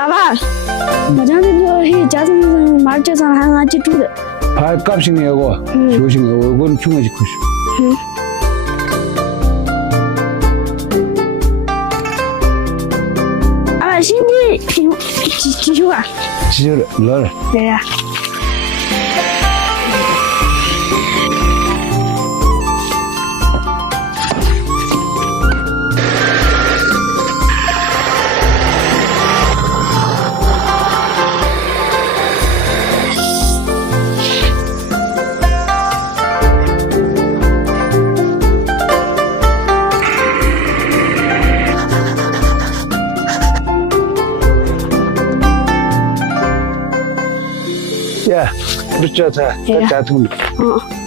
아빠, 저는 자동차 마트에서 하나 집주다. 발값씩 내고 조식 내고 이건 중요하지 그시. 아빠, 신디 지주가. 지저를 넣어라. 네. 야, 그렇죠. 자, 예. 자, 자, 동. 어.